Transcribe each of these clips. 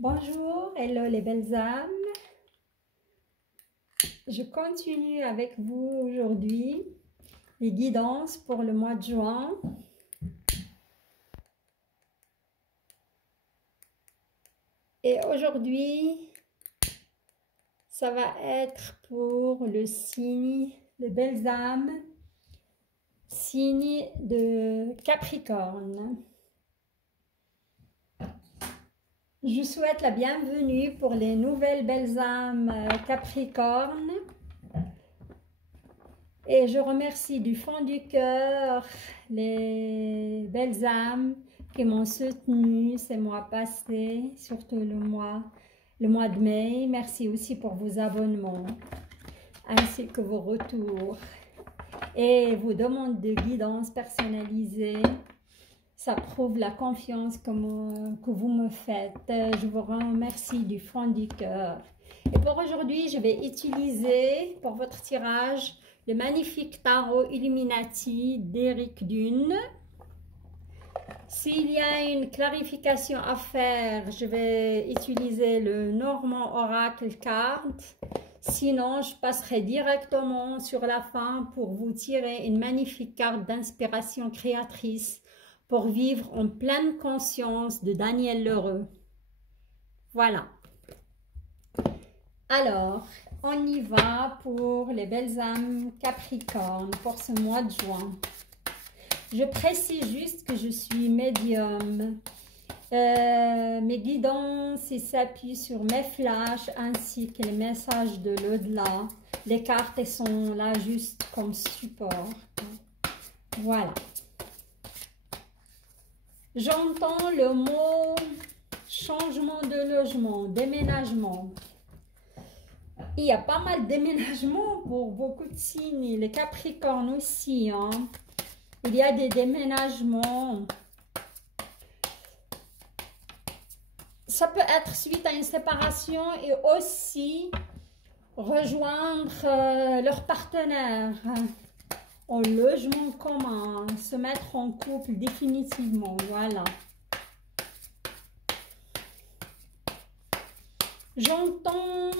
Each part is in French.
Bonjour, hello les belles âmes. Je continue avec vous aujourd'hui les guidances pour le mois de juin. Et aujourd'hui, ça va être pour le signe, les belles âmes, signe de Capricorne. Je souhaite la bienvenue pour les nouvelles belles âmes Capricorne. Et je remercie du fond du cœur les belles âmes qui m'ont soutenue ces mois passés, surtout le mois de mai. Merci aussi pour vos abonnements, ainsi que vos retours et vos demandes de guidance personnalisée. Ça prouve la confiance que vous me faites. Je vous remercie du fond du cœur. Et pour aujourd'hui, je vais utiliser pour votre tirage le magnifique tarot Illuminati d'Éric Dune. S'il y a une clarification à faire, je vais utiliser le Normand Oracle Card. Sinon, je passerai directement sur la fin pour vous tirer une magnifique carte d'inspiration créatrice pour vivre en pleine conscience de Daniel L'Heureux. Voilà. Alors, on y va pour les belles âmes Capricorne pour ce mois de juin. Je précise juste que je suis médium. Mes guidances s'appuient sur mes flashs ainsi que les messages de l'au-delà. Les cartes elles sont là juste comme support. Voilà. J'entends le mot changement de logement, déménagement. Il y a pas mal de déménagements pour beaucoup de signes, les Capricornes aussi. Hein. Il y a des déménagements. Ça peut être suite à une séparation et aussi rejoindre leur partenaire en logement commun, se mettre en couple définitivement. Voilà. J'entends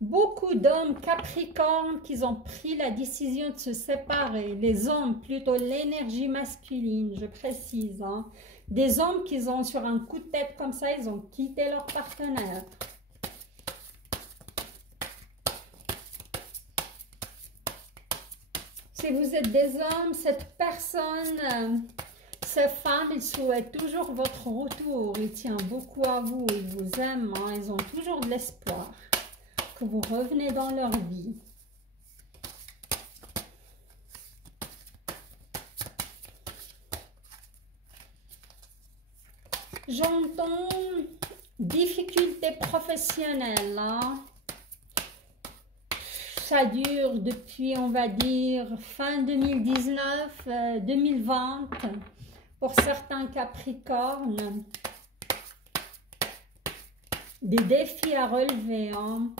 beaucoup d'hommes Capricornes qui ont pris la décision de se séparer. Les hommes, plutôt l'énergie masculine, je précise. Hein. Des hommes qui ont sur un coup de tête comme ça, ils ont quitté leur partenaire. Si vous êtes des hommes, cette personne, ces femmes, ils souhaitent toujours votre retour. Ils tiennent beaucoup à vous, ils vous aiment, hein. Ils ont toujours de l'espoir que vous revenez dans leur vie. J'entends difficultés professionnelles. Hein. Ça dure depuis, on va dire, fin 2019, 2020, pour certains Capricornes. Des défis à relever. Hein.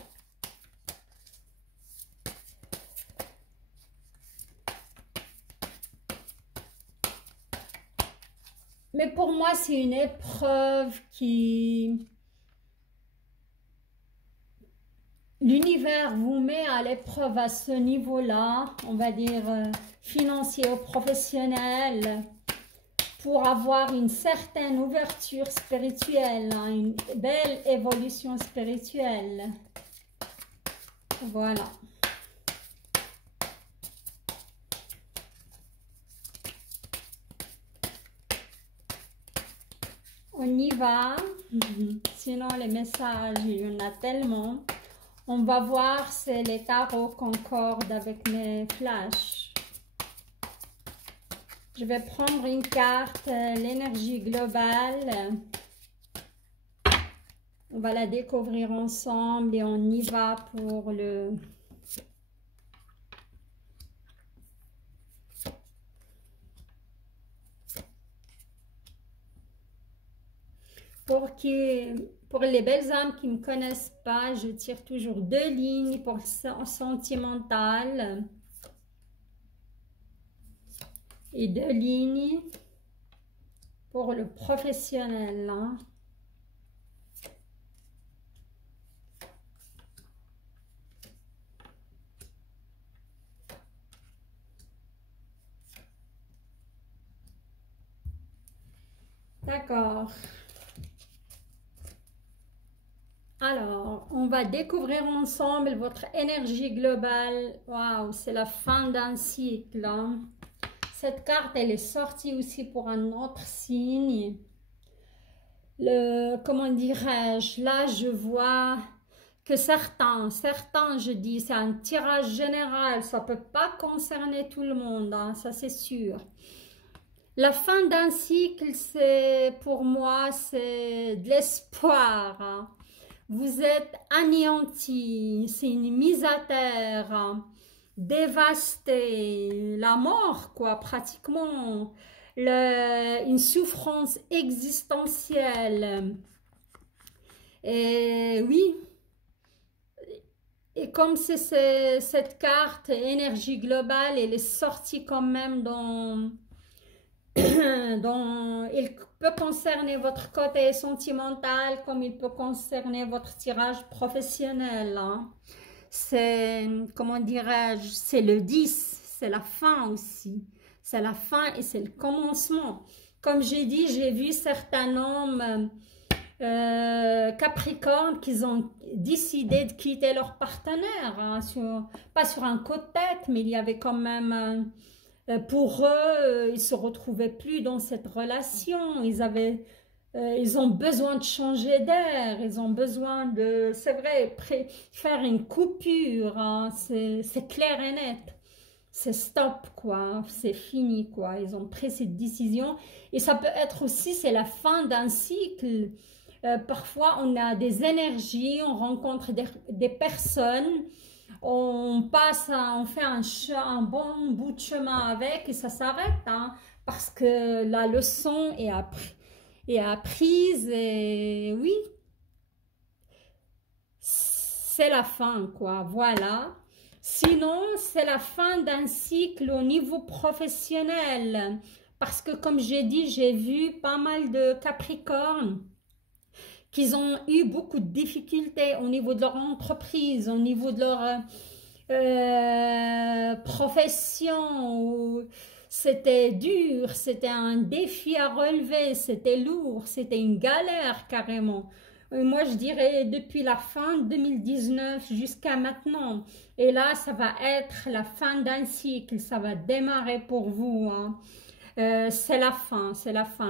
Mais pour moi, c'est une épreuve qui... L'univers vous met à l'épreuve à ce niveau-là, on va dire financier ou professionnel, pour avoir une certaine ouverture spirituelle, hein, une belle évolution spirituelle. Voilà. On y va. Sinon, les messages, il y en a tellement. On va voir si les tarots concordent avec mes flashs. Je vais prendre une carte, l'énergie globale. On va la découvrir ensemble et on y va pour le... Pour les belles âmes qui ne me connaissent pas, je tire toujours 2 lignes pour le sentimental et 2 lignes pour le professionnel. Hein. D'accord. Alors, on va découvrir ensemble votre énergie globale. Waouh, c'est la fin d'un cycle, hein. Cette carte, elle est sortie aussi pour un autre signe. Comment dirais-je, là, je vois que certains, je dis, c'est un tirage général, ça ne peut pas concerner tout le monde, hein, ça c'est sûr. La fin d'un cycle, c'est pour moi, c'est de l'espoir, hein. Vous êtes anéanti, c'est une mise à terre, hein, dévasté, la mort, quoi, pratiquement, une souffrance existentielle. Et oui, et comme c'est cette carte énergie globale, elle est sortie quand même dans il peut concerner votre côté sentimental comme il peut concerner votre tirage professionnel, hein. C'est, comment dirais-je, c'est le 10, c'est la fin aussi. C'est la fin et c'est le commencement. Comme j'ai dit, j'ai vu certains hommes Capricorne qui ont décidé de quitter leur partenaire, hein, pas sur un coup de tête, mais il y avait quand même... pour eux, ils se retrouvaient plus dans cette relation. Ils ont besoin de changer d'air. Ils ont besoin de, c'est vrai, faire une coupure, hein, c'est clair et net. C'est stop, quoi. Hein, c'est fini, quoi. Ils ont pris cette décision. Et ça peut être aussi, c'est la fin d'un cycle. Parfois, on a des énergies, on rencontre des personnes. On fait un bon bout de chemin avec et ça s'arrête, hein, parce que la leçon est apprise et oui, c'est la fin, quoi, voilà. Sinon, c'est la fin d'un cycle au niveau professionnel, parce que comme j'ai dit, j'ai vu pas mal de Capricornes qu'ils ont eu beaucoup de difficultés au niveau de leur entreprise, au niveau de leur profession. C'était dur, c'était un défi à relever, c'était lourd, c'était une galère carrément. Moi, je dirais depuis la fin 2019 jusqu'à maintenant. Et là, ça va être la fin d'un cycle, ça va démarrer pour vous, hein. C'est la fin,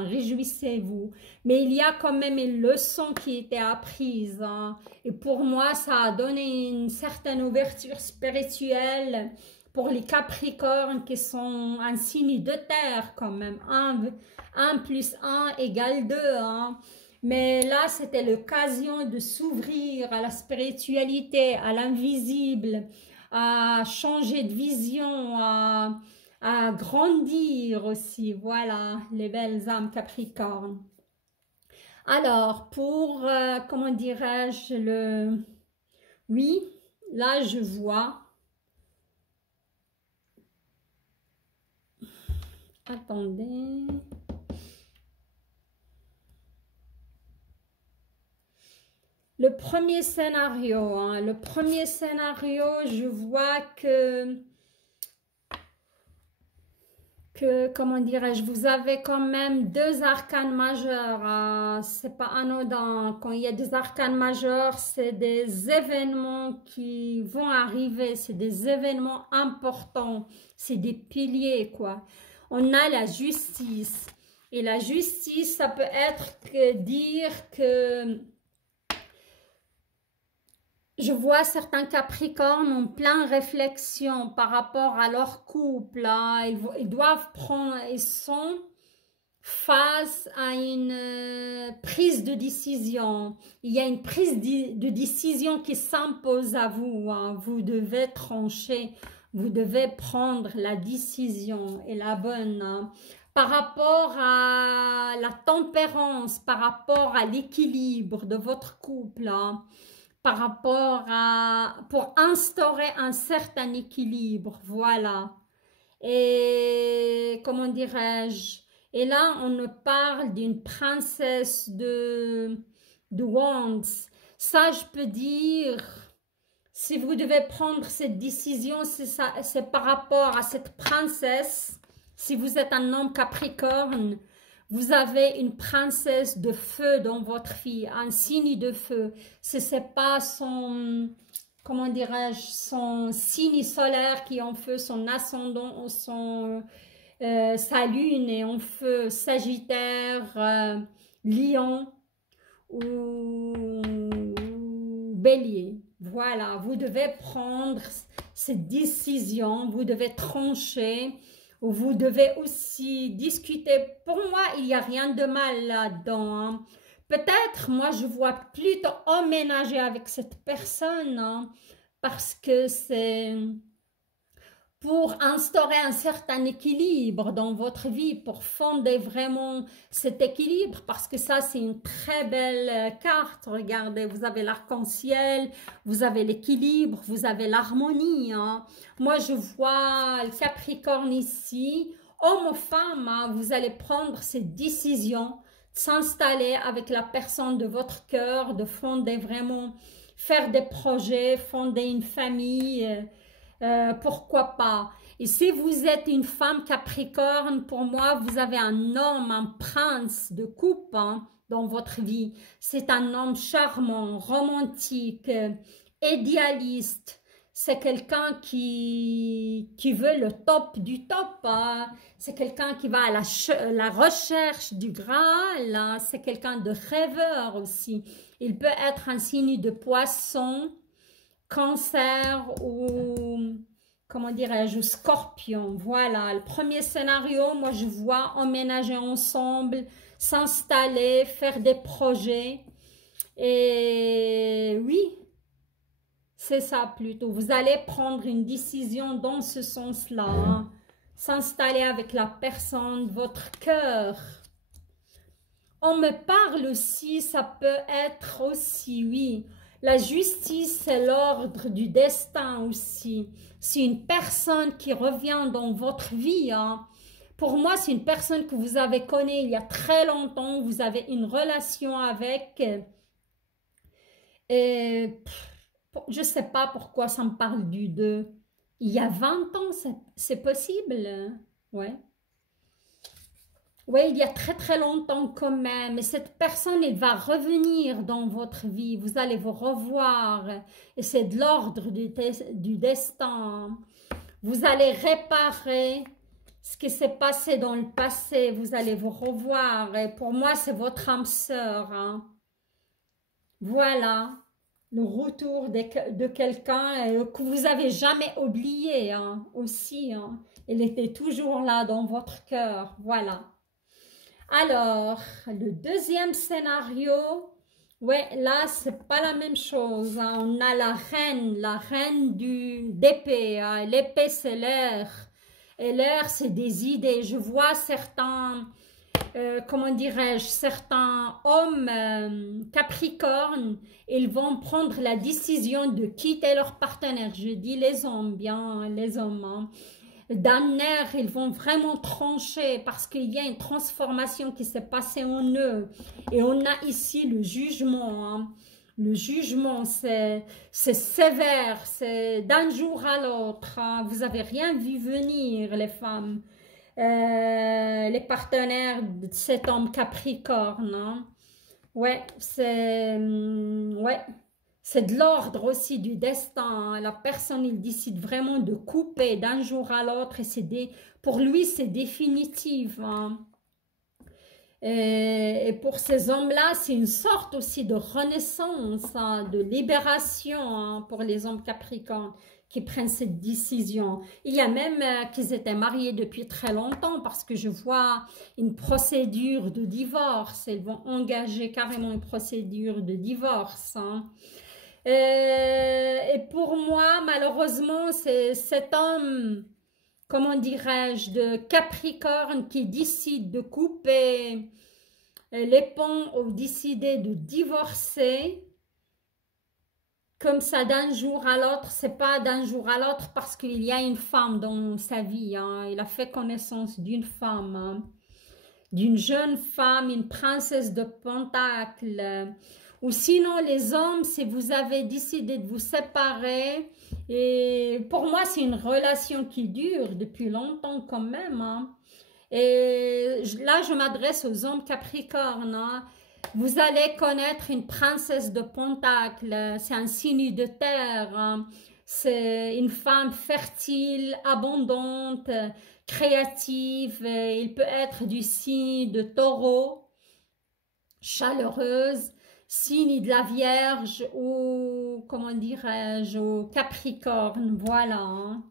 réjouissez-vous. Mais il y a quand même une leçon qui était apprise, hein. Et pour moi, ça a donné une certaine ouverture spirituelle pour les Capricornes qui sont un signe de terre quand même. 1 plus 1 égale 2, hein. Mais là, c'était l'occasion de s'ouvrir à la spiritualité, à l'invisible, à changer de vision, à grandir aussi. Voilà, les belles âmes Capricorne. Alors, pour, comment dirais-je, oui, là, je vois. Attendez. Le premier scénario, hein, je vois comment dirais-je, vous avez quand même 2 arcanes majeurs, c'est pas anodin. Quand il y a des arcanes majeurs, c'est des événements qui vont arriver, c'est des événements importants, c'est des piliers, quoi. On a la justice, et la justice, ça peut être dire que je vois certains Capricornes en pleine réflexion par rapport à leur couple, hein. Ils doivent prendre, ils sont face à une prise de décision. Il y a une prise de décision qui s'impose à vous, hein. Vous devez trancher, vous devez prendre la décision et la bonne, hein. Par rapport à la tempérance, par rapport à l'équilibre de votre couple, hein. Par rapport pour instaurer un certain équilibre, voilà. Et comment dirais-je? Et là, on me parle d'une princesse de Wands. Ça, je peux dire, si vous devez prendre cette décision, c'est par rapport à cette princesse. Si vous êtes un homme Capricorne, vous avez une princesse de feu dans votre vie, un signe de feu. Ce n'est pas son, comment dirais-je, son signe solaire qui est en feu, son ascendant, sa lune est en feu, Sagittaire, Lion ou Bélier. Voilà, vous devez prendre cette décision, vous devez trancher, vous devez aussi discuter. Pour moi, il n'y a rien de mal là-dedans, hein. Peut-être, moi, je vois plutôt emménager avec cette personne, hein, parce que c'est pour instaurer un certain équilibre dans votre vie, pour fonder vraiment cet équilibre, parce que ça, c'est une très belle carte. Regardez, vous avez l'arc-en-ciel, vous avez l'équilibre, vous avez l'harmonie, hein. Moi, je vois le Capricorne ici. Homme ou femme, hein, vous allez prendre cette décision de s'installer avec la personne de votre cœur, de fonder vraiment, faire des projets, fonder une famille, pourquoi pas. Et si vous êtes une femme Capricorne, pour moi, vous avez un homme, un prince de coupe, hein, dans votre vie. C'est un homme charmant, romantique, idéaliste. C'est quelqu'un qui veut le top du top, hein. C'est quelqu'un qui va à la recherche du Graal, hein. C'est quelqu'un de rêveur aussi. Il peut être un signe de poisson, Cancer ou, comment dirais-je, Scorpion. Voilà, le premier scénario, moi je vois emménager ensemble, s'installer, faire des projets. Et oui, c'est ça plutôt. Vous allez prendre une décision dans ce sens-là, hein. S'installer avec la personne, votre cœur. On me parle aussi, ça peut être aussi, oui. La justice, c'est l'ordre du destin aussi. C'est une personne qui revient dans votre vie, hein. Pour moi, c'est une personne que vous avez connue il y a très longtemps. Vous avez une relation avec. Et je ne sais pas pourquoi ça me parle du 2. Il y a 20 ans, c'est possible. Ouais. Oui, il y a très très longtemps quand même. Et cette personne, elle va revenir dans votre vie. Vous allez vous revoir. Et c'est de l'ordre du destin. Vous allez réparer ce qui s'est passé dans le passé. Vous allez vous revoir. Et pour moi, c'est votre âme sœur, hein. Voilà. Le retour de quelqu'un que vous avez jamais oublié, hein, aussi, hein. Elle était toujours là dans votre cœur. Voilà. Alors, le deuxième scénario, ouais, là, c'est pas la même chose, hein. On a la reine d'épée, hein. L'épée, c'est l'air. Et l'air, c'est des idées. Je vois certains, comment dirais-je, certains hommes capricornes, ils vont prendre la décision de quitter leur partenaire. Je dis les hommes, bien, les hommes, hein. D'un air, ils vont vraiment trancher parce qu'il y a une transformation qui s'est passée en eux. Et on a ici le jugement, hein. Le jugement, c'est sévère, c'est d'un jour à l'autre, hein. Vous n'avez rien vu venir, les femmes, les partenaires de cet homme Capricorne, hein. Ouais, c'est de l'ordre aussi du destin. La personne, il décide vraiment de couper d'un jour à l'autre et pour lui, c'est définitif, hein. Et pour ces hommes-là, c'est une sorte aussi de renaissance, hein, de libération, hein, pour les hommes capricornes qui prennent cette décision. Il y a même qu'ils étaient mariés depuis très longtemps parce que je vois une procédure de divorce. Ils vont engager carrément une procédure de divorce, hein. Et pour moi, malheureusement, c'est cet homme, comment dirais-je, de Capricorne qui décide de couper les ponts ou décider de divorcer comme ça d'un jour à l'autre. C'est pas d'un jour à l'autre parce qu'il y a une femme dans sa vie, hein. Il a fait connaissance d'une femme, hein, d'une jeune femme, une princesse de Pentacle. Ou sinon, les hommes, si vous avez décidé de vous séparer, et pour moi, c'est une relation qui dure depuis longtemps quand même, hein. Et là, je m'adresse aux hommes Capricorne. Hein. Vous allez connaître une princesse de Pentacle. C'est un signe de terre. Hein. C'est une femme fertile, abondante, créative. Il peut être du signe de Taureau, chaleureuse, signe de la Vierge ou, comment dirais-je, au Capricorne. Voilà. Hein.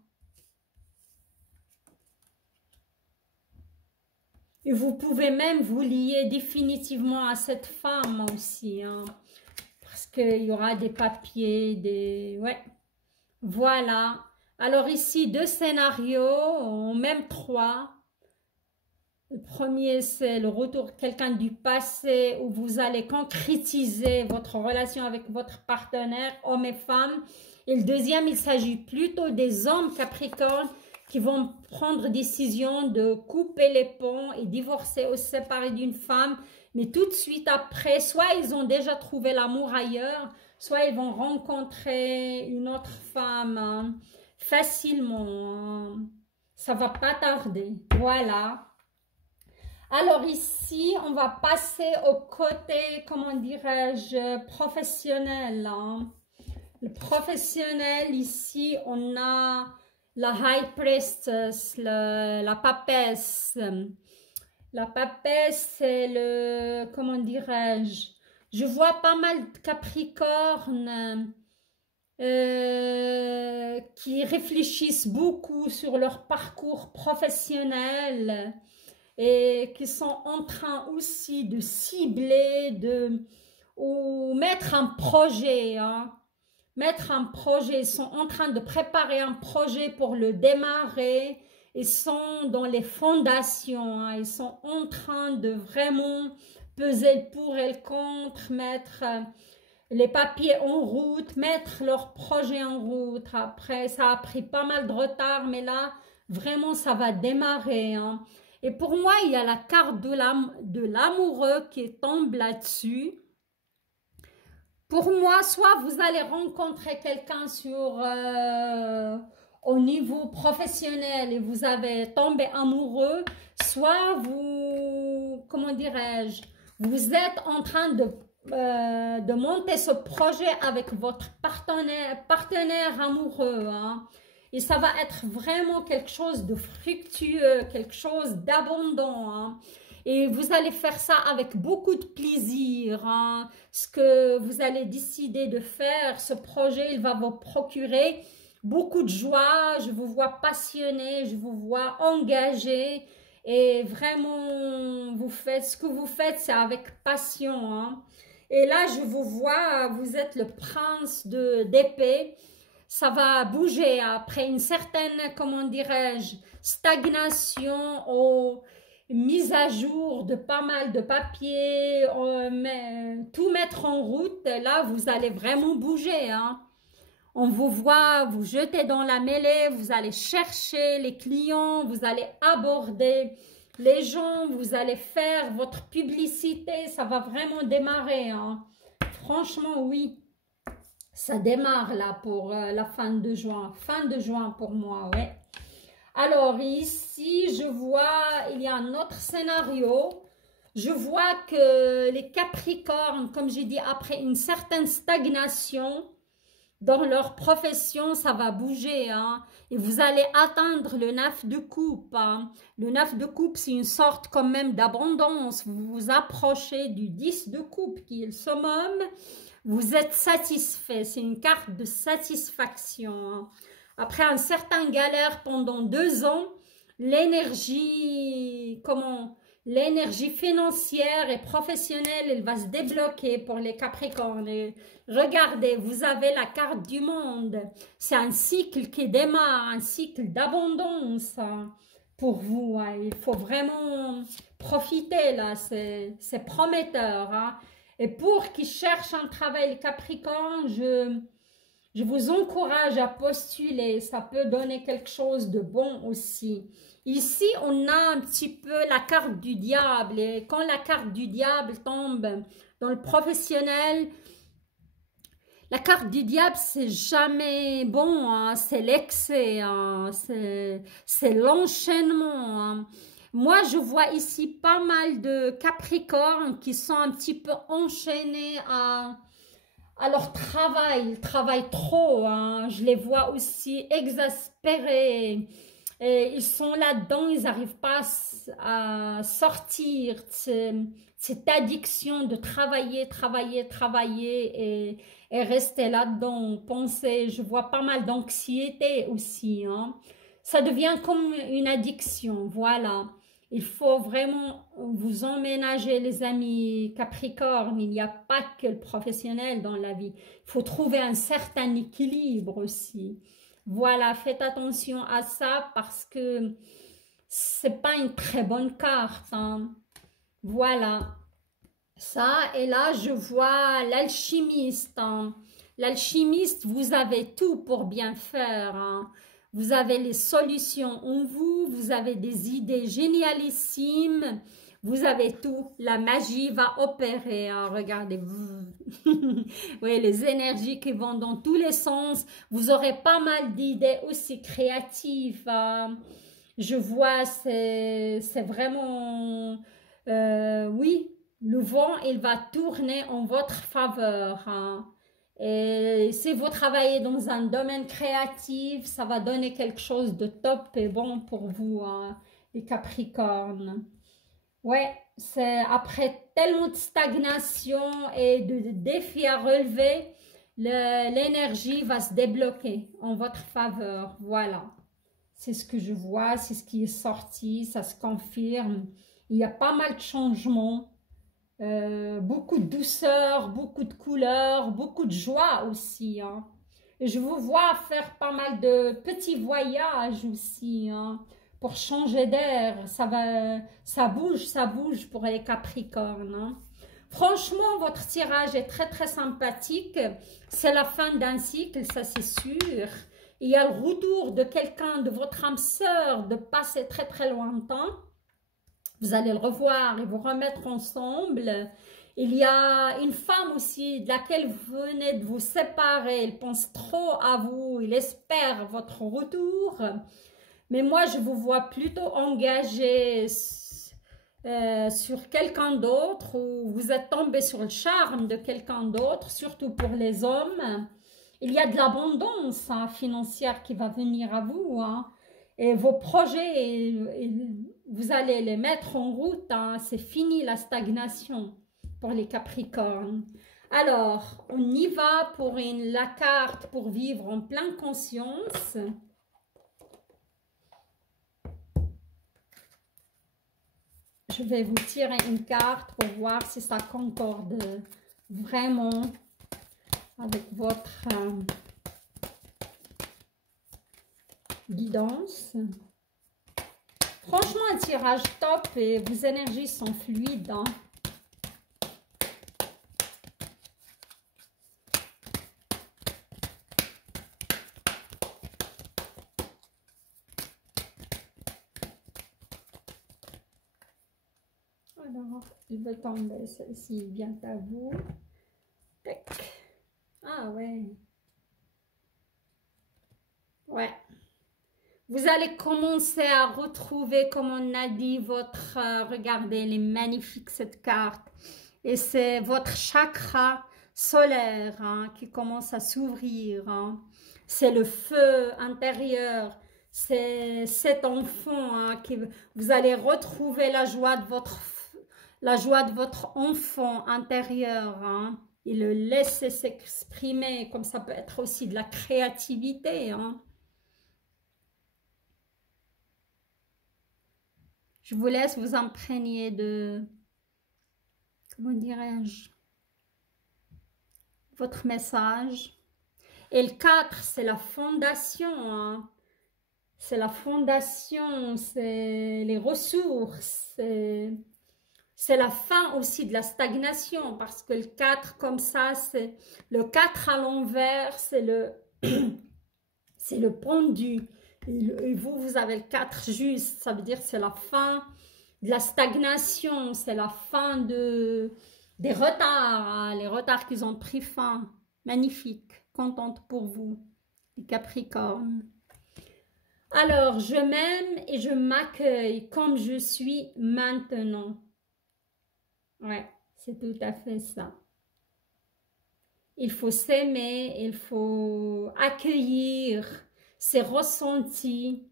Et vous pouvez même vous lier définitivement à cette femme aussi, hein, parce qu'il y aura des papiers, des... Ouais, voilà. Alors ici, deux scénarios, même trois. Le premier, c'est le retour de quelqu'un du passé où vous allez concrétiser votre relation avec votre partenaire, homme et femme. Et le deuxième, il s'agit plutôt des hommes Capricorne qui vont prendre décision de couper les ponts et divorcer ou se séparer d'une femme, mais tout de suite après, soit ils ont déjà trouvé l'amour ailleurs, soit ils vont rencontrer une autre femme hein, facilement. Hein. Ça va pas tarder. Voilà. Alors ici, on va passer au côté, comment dirais-je, professionnel. Hein. Le professionnel, ici, on a la High Priestess, la papesse. La papesse, c'est le, comment dirais-je, je vois pas mal de Capricornes qui réfléchissent beaucoup sur leur parcours professionnel et qui sont en train aussi de cibler ou mettre un projet, hein. Mettre un projet, ils sont en train de préparer un projet pour le démarrer, ils sont dans les fondations, hein. Ils sont en train de vraiment peser le pour et le contre, mettre les papiers en route, mettre leur projet en route. Après, ça a pris pas mal de retard, mais là, vraiment, ça va démarrer, hein. Et pour moi, il y a la carte de l'amoureux qui tombe là-dessus. Pour moi, soit vous allez rencontrer quelqu'un au niveau professionnel et vous avez tombé amoureux, soit vous, comment dirais-je, vous êtes en train de monter ce projet avec votre partenaire amoureux, hein. Et ça va être vraiment quelque chose de fructueux, quelque chose d'abondant, hein. Et vous allez faire ça avec beaucoup de plaisir, hein. Ce que vous allez décider de faire, ce projet, il va vous procurer beaucoup de joie. Je vous vois passionné, je vous vois engagé. Et vraiment, vous faites ce que vous faites, c'est avec passion, hein. Et là, je vous vois, vous êtes le prince d'épée. Ça va bouger après une certaine, comment dirais-je, stagnation ou mise à jour de pas mal de papiers, tout mettre en route. Là, vous allez vraiment bouger, hein. On vous voit vous jeter dans la mêlée, vous allez chercher les clients, vous allez aborder les gens, vous allez faire votre publicité, ça va vraiment démarrer, hein. Franchement, oui. Ça démarre là pour la fin de juin. Fin de juin pour moi, ouais. Alors ici, je vois, il y a un autre scénario. Je vois que les Capricornes, comme j'ai dit, après une certaine stagnation dans leur profession, ça va bouger, hein. Et vous allez atteindre le 9 de coupe, hein. Le 9 de coupe, c'est une sorte quand même d'abondance. Vous vous approchez du 10 de coupe qui est le summum. Vous êtes satisfait, c'est une carte de satisfaction, hein. Après un certain galère pendant 2 ans, l'énergie financière et professionnelle, elle va se débloquer pour les Capricornes. Et regardez, vous avez la carte du monde. C'est un cycle qui démarre, un cycle d'abondance, hein, pour vous, hein. Il faut vraiment profiter là, c'est prometteur, hein. Et pour qui cherchent un travail, les Capricornes, je vous encourage à postuler. Ça peut donner quelque chose de bon aussi. Ici, on a un petit peu la carte du diable. Et quand la carte du diable tombe dans le professionnel, la carte du diable, c'est jamais bon, hein, c'est l'excès, hein, c'est l'enchaînement, hein. Moi, je vois ici pas mal de Capricornes qui sont un petit peu enchaînés à leur travail. Ils travaillent trop, hein. Je les vois aussi exaspérés. Et ils sont là-dedans, ils n'arrivent pas à sortir de cette addiction de travailler, travailler, travailler et rester là-dedans, penser. Je vois pas mal d'anxiété aussi, hein. Ça devient comme une addiction, voilà. Il faut vraiment vous emménager, les amis Capricorne. Il n'y a pas que le professionnel dans la vie. Il faut trouver un certain équilibre aussi. Voilà, faites attention à ça parce que c'est pas une très bonne carte, hein. Voilà, ça, et là je vois l'alchimiste, hein. L'alchimiste, vous avez tout pour bien faire, hein. Vous avez les solutions en vous, vous avez des idées génialissimes, vous avez tout. La magie va opérer, hein. Regardez, oui, les énergies qui vont dans tous les sens. Vous aurez pas mal d'idées aussi créatives, hein. Je vois, c'est vraiment, oui, le vent, il va tourner en votre faveur, hein. Et si vous travaillez dans un domaine créatif, ça va donner quelque chose de top et bon pour vous, hein, les Capricornes. Ouais, c'est après tellement de stagnation et de défis à relever, l'énergie va se débloquer en votre faveur. Voilà, c'est ce que je vois, c'est ce qui est sorti, ça se confirme. Il y a pas mal de changements. Beaucoup de douceur, beaucoup de couleurs, beaucoup de joie aussi, hein. Et je vous vois faire pas mal de petits voyages aussi, hein, pour changer d'air. Ça bouge pour les Capricornes, hein. Franchement, votre tirage est très très sympathique. C'est la fin d'un cycle, ça c'est sûr. Il y a le retour de quelqu'un, de votre âme sœur, de passer très très lointain. Vous allez le revoir et vous remettre ensemble. Il y a une femme aussi de laquelle vous venez de vous séparer. Elle pense trop à vous. Il espère votre retour. Mais moi, je vous vois plutôt engagé sur quelqu'un d'autre ou vous êtes tombé sur le charme de quelqu'un d'autre, surtout pour les hommes. Il y a de l'abondance, hein, financière qui va venir à vous, hein. Et vos projets, vous allez les mettre en route, hein. C'est fini la stagnation pour les Capricornes. Alors, on y va pour la carte pour vivre en pleine conscience. Je vais vous tirer une carte pour voir si ça concorde vraiment avec votre guidance. Franchement, un tirage top et vos énergies sont fluides, hein. Alors, il veut tomber, celle-ci vient à vous. Tac. Ah ouais. Ouais. Vous allez commencer à retrouver, comme on a dit, votre... regardez, elle est magnifique cette carte. Et c'est votre chakra solaire, hein, qui commence à s'ouvrir, hein. C'est le feu intérieur. C'est cet enfant, hein, vous allez retrouver la joie de votre enfant intérieur, hein. Et le laisser s'exprimer, comme ça peut être aussi de la créativité, hein. Je vous laisse vous imprégner de, comment dirais-je, votre message. Et le 4, c'est la fondation, hein. C'est la fondation, c'est les ressources, c'est la fin aussi de la stagnation, parce que le 4 comme ça, c'est le 4 à l'envers, c'est le pendu. Et vous, vous avez le 4 juste, ça veut dire c'est la fin de la stagnation, c'est la fin des retards, hein, les retards qu'ils ont pris fin. Magnifique, contente pour vous, les Capricornes. Alors, je m'aime et je m'accueille comme je suis maintenant. Ouais, c'est tout à fait ça. Il faut s'aimer, il faut accueillir ses ressentis,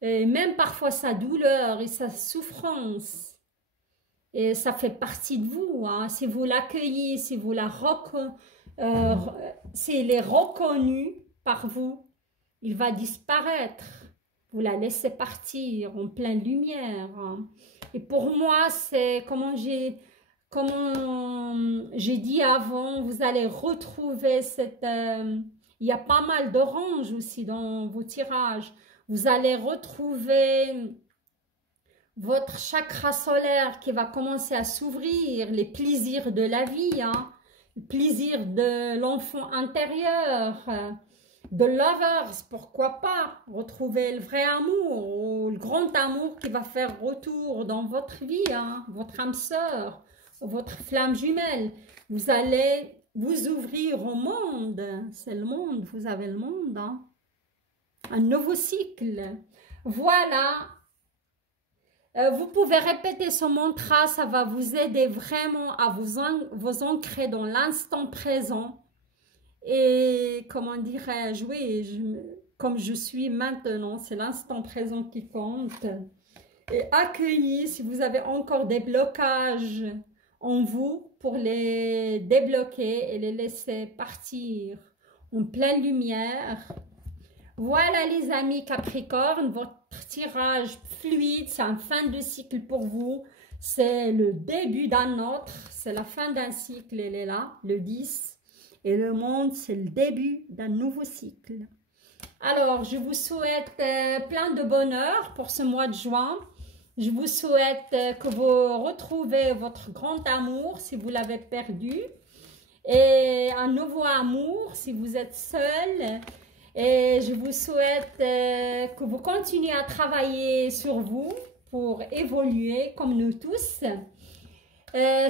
et même parfois sa douleur et sa souffrance. Et ça fait partie de vous, hein. Si vous l'accueillez, si vous euh, si elle est reconnue par vous, il va disparaître. Vous la laissez partir en pleine lumière, hein. Et pour moi, c'est comment j'ai dit avant, vous allez retrouver cette... il y a pas mal d'oranges aussi dans vos tirages. Vous allez retrouver votre chakra solaire qui va commencer à s'ouvrir, les plaisirs de la vie, hein, le plaisir de l'enfant intérieur, de lovers, pourquoi pas, retrouver le vrai amour ou le grand amour qui va faire retour dans votre vie, hein, votre âme sœur, votre flamme jumelle. Vous allez vous ouvrir au monde, c'est le monde, vous avez le monde, hein. Un nouveau cycle. Voilà. Vous pouvez répéter ce mantra, ça va vous aider vraiment à vous ancrer dans l'instant présent. Et comment dirais-je, oui, comme je suis maintenant, c'est l'instant présent qui compte. Et accueillir si vous avez encore des blocages en vous pour les débloquer et les laisser partir en pleine lumière. Voilà les amis Capricorne, votre tirage fluide, c'est un fin de cycle pour vous. C'est le début d'un autre, c'est la fin d'un cycle, elle est là, le 10. Et le monde, c'est le début d'un nouveau cycle. Alors, je vous souhaite plein de bonheur pour ce mois de juin. Je vous souhaite que vous retrouvez votre grand amour si vous l'avez perdu. Et un nouveau amour si vous êtes seul. Et je vous souhaite que vous continuez à travailler sur vous pour évoluer comme nous tous.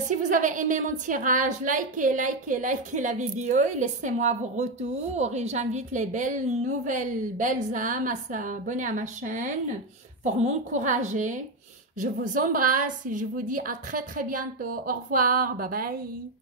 Si vous avez aimé mon tirage, likez la vidéo et laissez-moi vos retours. Et j'invite les belles âmes à s'abonner à ma chaîne pour m'encourager. Je vous embrasse et je vous dis à très bientôt. Au revoir, bye bye.